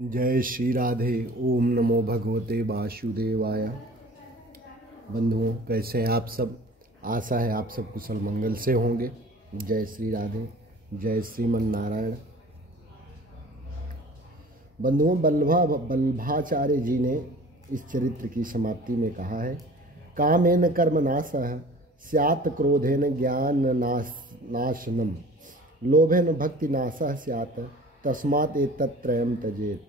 जय श्री राधे। ओम नमो भगवते वासुदेवाय। बंधुओं, कैसे हैं आप सब? आशा है आप सब कुशल मंगल से होंगे। जय श्री राधे, जय श्रीमन नारायण। बंधुओं, बल्लभाचार्य जी ने इस चरित्र की समाप्ति में कहा है, कामेन कर्म नाशः स्यात् क्रोधेन ज्ञान नाशनम लोभेन भक्ति नाशः स्यात् तस्मात् एतत्त्रयम् त्यजेत्।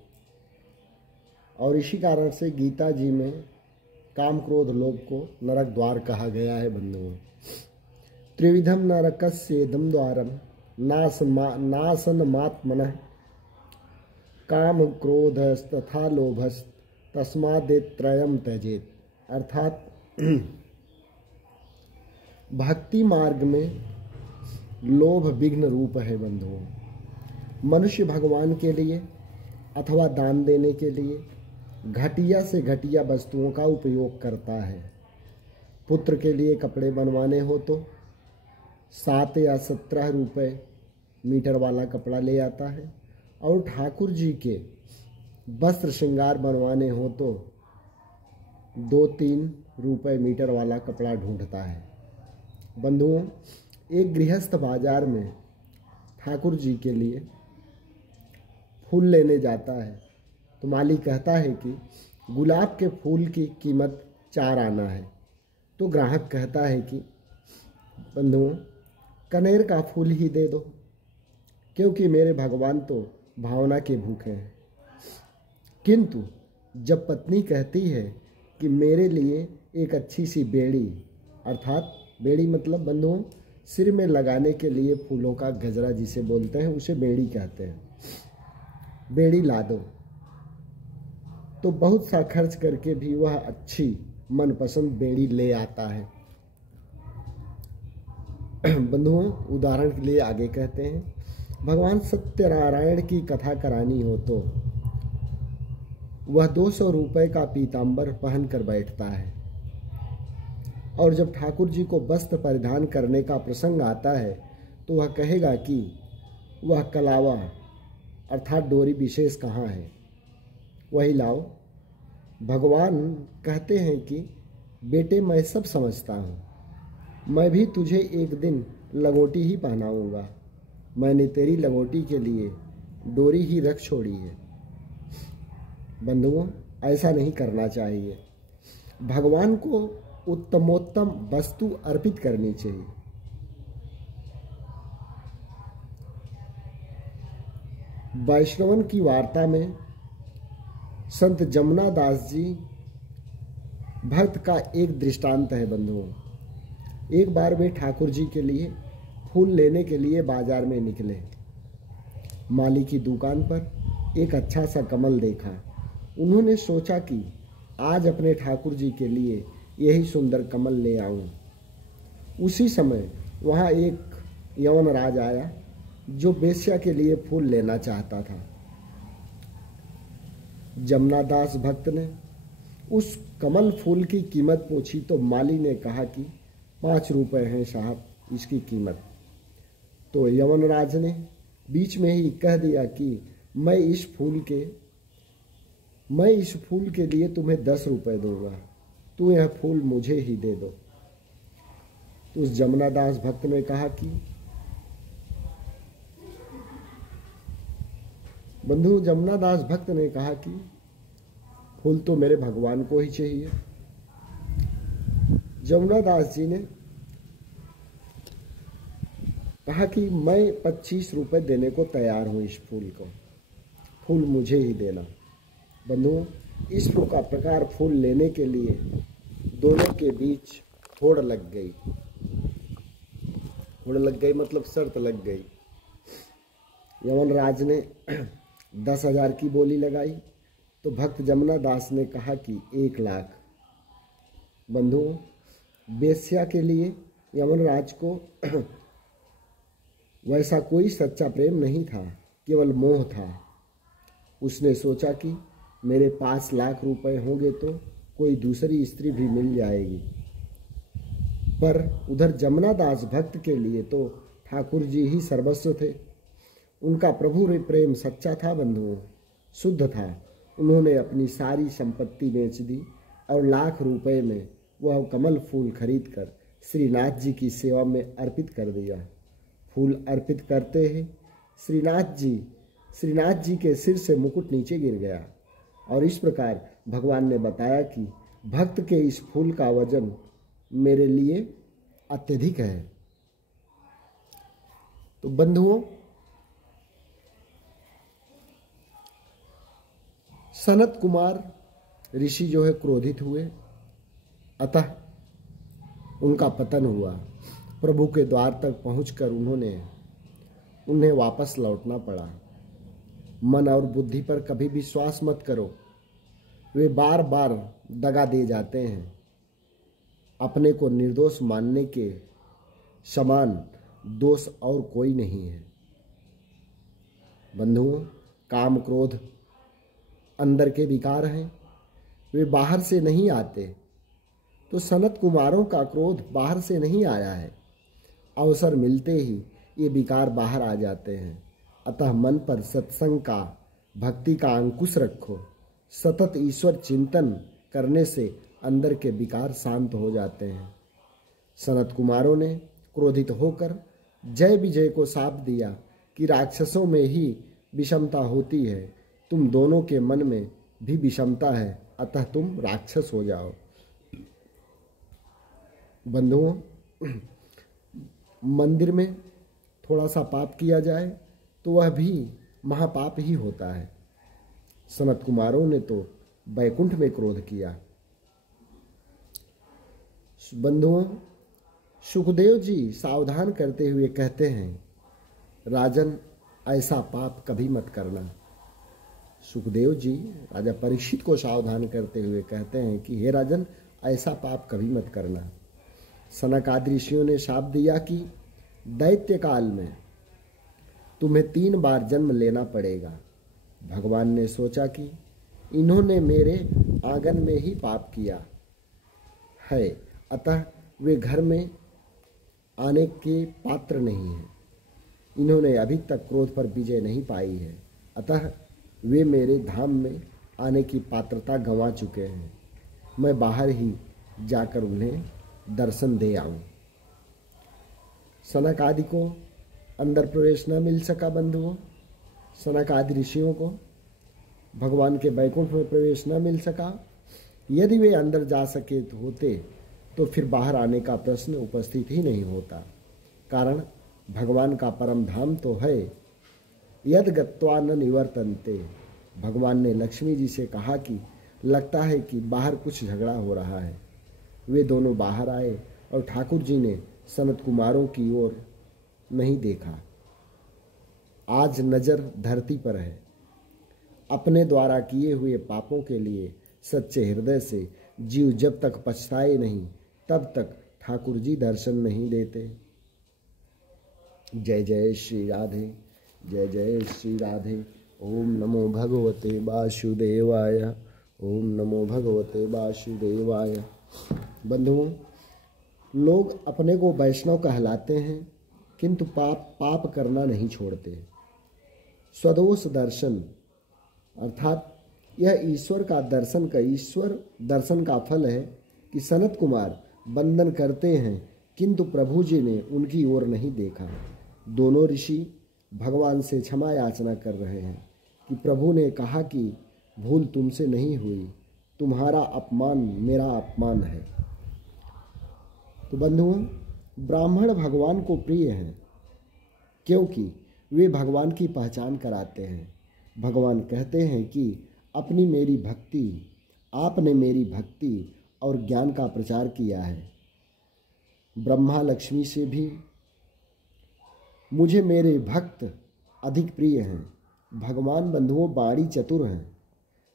और इसी कारण से गीता जी में काम क्रोध लोभ को नरक द्वार कहा गया है। बंधुओं, त्रिविधम नरकस्येदं द्वारम नाशनमात्मनः काम क्रोधस्तथा लोभस्तस्मादेतत्रयम् त्यजेत्। अर्थात भक्ति मार्ग में लोभ विघ्न रूप है। बंधुओं, मनुष्य भगवान के लिए अथवा दान देने के लिए घटिया से घटिया वस्तुओं का उपयोग करता है। पुत्र के लिए कपड़े बनवाने हो तो 7 या 17 रुपये मीटर वाला कपड़ा ले आता है, और ठाकुर जी के वस्त्र श्रृंगार बनवाने हो तो 2-3 रुपये मीटर वाला कपड़ा ढूंढता है। बंधुओं, एक गृहस्थ बाजार में ठाकुर जी के लिए फूल लेने जाता है तो माली कहता है कि गुलाब के फूल की कीमत 4 आना है। तो ग्राहक कहता है कि बंधुओं, कनेर का फूल ही दे दो, क्योंकि मेरे भगवान तो भावना के भूखे हैं। किंतु जब पत्नी कहती है कि मेरे लिए एक अच्छी सी बेड़ी, अर्थात बेड़ी मतलब बंधुओं सिर में लगाने के लिए फूलों का गजरा जिसे बोलते हैं, उसे बेड़ी कहते हैं, बेड़ी ला दो, तो बहुत सा खर्च करके भी वह अच्छी मनपसंद बेड़ी ले आता है। बंधुओं, उदाहरण के लिए आगे कहते हैं, भगवान सत्यनारायण की कथा करानी हो तो वह 200 रुपये का पीताम्बर पहन कर बैठता है, और जब ठाकुर जी को वस्त्र परिधान करने का प्रसंग आता है तो वह कहेगा कि वह कलावा अर्थात डोरी विशेष कहाँ है, वही लाओ। भगवान कहते हैं कि बेटे, मैं सब समझता हूँ, मैं भी तुझे एक दिन लंगोटी ही पहनाऊंगा, मैंने तेरी लंगोटी के लिए डोरी ही रख छोड़ी है। बंधुओं, ऐसा नहीं करना चाहिए। भगवान को उत्तमोत्तम वस्तु अर्पित करनी चाहिए। वैष्णवन की वार्ता में संत जमुना दास जी भक्त का एक दृष्टांत है। बंधुओं, एक बार वे ठाकुर जी के लिए फूल लेने के लिए बाजार में निकले। माली की दुकान पर एक अच्छा सा कमल देखा। उन्होंने सोचा कि आज अपने ठाकुर जी के लिए यही सुंदर कमल ले आऊं। उसी समय वहाँ एक यवनराज आया जो वेश्या के लिए फूल लेना चाहता था। जमुना दास भक्त ने उस कमल फूल की कीमत पूछी तो माली ने कहा कि 5 रुपये हैं साहब इसकी कीमत। तो यवनराज ने बीच में ही कह दिया कि मैं इस फूल के लिए तुम्हें 10 रुपये दूंगा, तू यह फूल मुझे ही दे दो। तो उस जमुना दास भक्त ने कहा कि बंधु, जमुना दास भक्त ने कहा कि फूल तो मेरे भगवान को ही चाहिए। जमुना दास जी ने कहा कि मैं 25 रुपये देने को तैयार हूं इस फूल को, फूल मुझे ही देना। बंधुओं, इस प्रकार फूल लेने के लिए दोनों के बीच होड़ लग गई। होड़ लग गई मतलब शर्त लग गई। यवनराज ने 10,000 की बोली लगाई तो भक्त जमुना दास ने कहा कि 1 लाख। बंधुओं, वेश्या के लिए यवनराज को वैसा कोई सच्चा प्रेम नहीं था, केवल मोह था। उसने सोचा कि मेरे पास लाख रुपए होंगे तो कोई दूसरी स्त्री भी मिल जाएगी। पर उधर जमुना दास भक्त के लिए तो ठाकुर जी ही सर्वस्व थे। उनका प्रभु प्रेम सच्चा था। बंधुओं, शुद्ध था। उन्होंने अपनी सारी संपत्ति बेच दी और लाख रुपए में वह कमल फूल खरीदकर श्रीनाथ जी की सेवा में अर्पित कर दिया। फूल अर्पित करते ही श्रीनाथ जी के सिर से मुकुट नीचे गिर गया। और इस प्रकार भगवान ने बताया कि भक्त के इस फूल का वजन मेरे लिए अत्यधिक है। तो बंधुओं, सनत कुमार ऋषि जो है क्रोधित हुए, अतः उनका पतन हुआ। प्रभु के द्वार तक पहुंचकर उन्हें वापस लौटना पड़ा। मन और बुद्धि पर कभी विश्वास मत करो, वे बार बार दगा दे जाते हैं। अपने को निर्दोष मानने के समान दोष और कोई नहीं है। बंधुओं, काम क्रोध अंदर के विकार हैं, वे बाहर से नहीं आते। तो सनत कुमारों का क्रोध बाहर से नहीं आया है, अवसर मिलते ही ये विकार बाहर आ जाते हैं। अतः मन पर सत्संग का, भक्ति का अंकुश रखो। सतत ईश्वर चिंतन करने से अंदर के विकार शांत हो जाते हैं। सनत कुमारों ने क्रोधित होकर जय विजय को शाप दिया कि राक्षसों में ही विषमता होती है, तुम दोनों के मन में भी विषमता है, अतः तुम राक्षस हो जाओ। बंधुओं, मंदिर में थोड़ा सा पाप किया जाए तो वह भी महापाप ही होता है। सनत कुमारों ने तो बैकुंठ में क्रोध किया। बंधुओं, सुखदेव जी सावधान करते हुए कहते हैं, राजन ऐसा पाप कभी मत करना। सुखदेव जी राजा परीक्षित को सावधान करते हुए कहते हैं कि हे राजन, ऐसा पाप कभी मत करना। सनक आदि ऋषियों ने शाप दिया कि दैत्य काल में तुम्हें 3 बार जन्म लेना पड़ेगा। भगवान ने सोचा कि इन्होंने मेरे आंगन में ही पाप किया है, अतः वे घर में आने के पात्र नहीं हैं। इन्होंने अभी तक क्रोध पर विजय नहीं पाई है, अतः वे मेरे धाम में आने की पात्रता गंवा चुके हैं। मैं बाहर ही जाकर उन्हें दर्शन दे आऊं। सनक आदि को अंदर प्रवेश न मिल सका। बंधुओं, सनक आदि ऋषियों को भगवान के बैकुंठ में प्रवेश न मिल सका। यदि वे अंदर जा सके होते तो फिर बाहर आने का प्रश्न उपस्थित ही नहीं होता। कारण भगवान का परम धाम तो है, यद गत्वा न निवर्तन्ते। भगवान ने लक्ष्मी जी से कहा कि लगता है कि बाहर कुछ झगड़ा हो रहा है। वे दोनों बाहर आए और ठाकुर जी ने सनत कुमारों की ओर नहीं देखा। आज नजर धरती पर है। अपने द्वारा किए हुए पापों के लिए सच्चे हृदय से जीव जब तक पछताए नहीं, तब तक ठाकुर जी दर्शन नहीं देते। जय जय श्री राधे, जय जय श्री राधे। ओम नमो भगवते वासुदेवाय, ओम नमो भगवते वासुदेवाय। बंधुओं, लोग अपने को वैष्णव कहलाते हैं, किंतु पाप करना नहीं छोड़ते। स्वदोष दर्शन अर्थात यह ईश्वर दर्शन का फल है कि सनत कुमार वंदन करते हैं, किंतु प्रभु जी ने उनकी ओर नहीं देखा। दोनों ऋषि भगवान से क्षमा याचना कर रहे हैं कि प्रभु ने कहा कि भूल तुमसे नहीं हुई, तुम्हारा अपमान मेरा अपमान है। तो बंधुओं, ब्राह्मण भगवान को प्रिय हैं क्योंकि वे भगवान की पहचान कराते हैं। भगवान कहते हैं कि आपने मेरी भक्ति और ज्ञान का प्रचार किया है। ब्रह्मा लक्ष्मी से भी मुझे मेरे भक्त अधिक प्रिय हैं। भगवान बंधुओं बाड़ी चतुर हैं।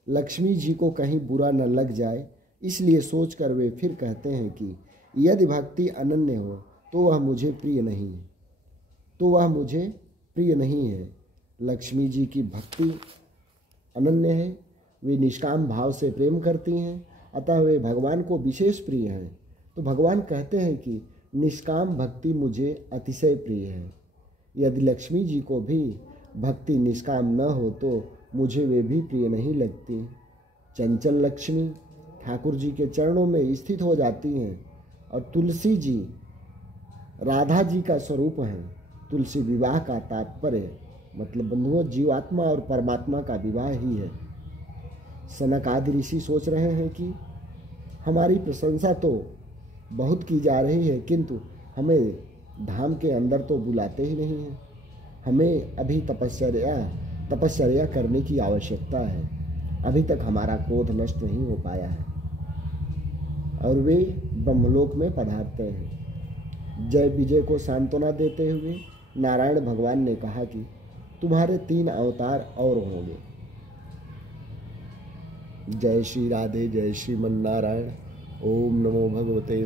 लक्ष्मी जी को कहीं बुरा न लग जाए, इसलिए सोचकर वे फिर कहते हैं कि यदि भक्ति अनन्य हो तो वह मुझे प्रिय नहीं है। लक्ष्मी जी की भक्ति अनन्य है, वे निष्काम भाव से प्रेम करती हैं, अतः वे भगवान को विशेष प्रिय हैं। तो भगवान कहते हैं कि निष्काम भक्ति मुझे अतिशय प्रिय है। यदि लक्ष्मी जी को भी भक्ति निष्काम न हो तो मुझे वे भी प्रिय नहीं लगती। चंचल लक्ष्मी ठाकुर जी के चरणों में स्थित हो जाती हैं और तुलसी जी राधा जी का स्वरूप है। तुलसी विवाह का तात्पर्य मतलब बंधुओं जीवात्मा और परमात्मा का विवाह ही है। सनक आदि ऋषि सोच रहे हैं कि हमारी प्रशंसा तो बहुत की जा रही है, किंतु हमें धाम के अंदर तो बुलाते ही नहीं हैं। हमें अभी तपश्चर्या करने की आवश्यकता है। अभी तक हमारा क्रोध नष्ट नहीं हो पाया है। और वे ब्रह्मलोक में पधारते हैं। जय विजय को सांत्वना देते हुए नारायण भगवान ने कहा कि तुम्हारे 3 अवतार और होंगे। जय श्री राधे, जय श्रीमन नारायण। ओम नमो भगवते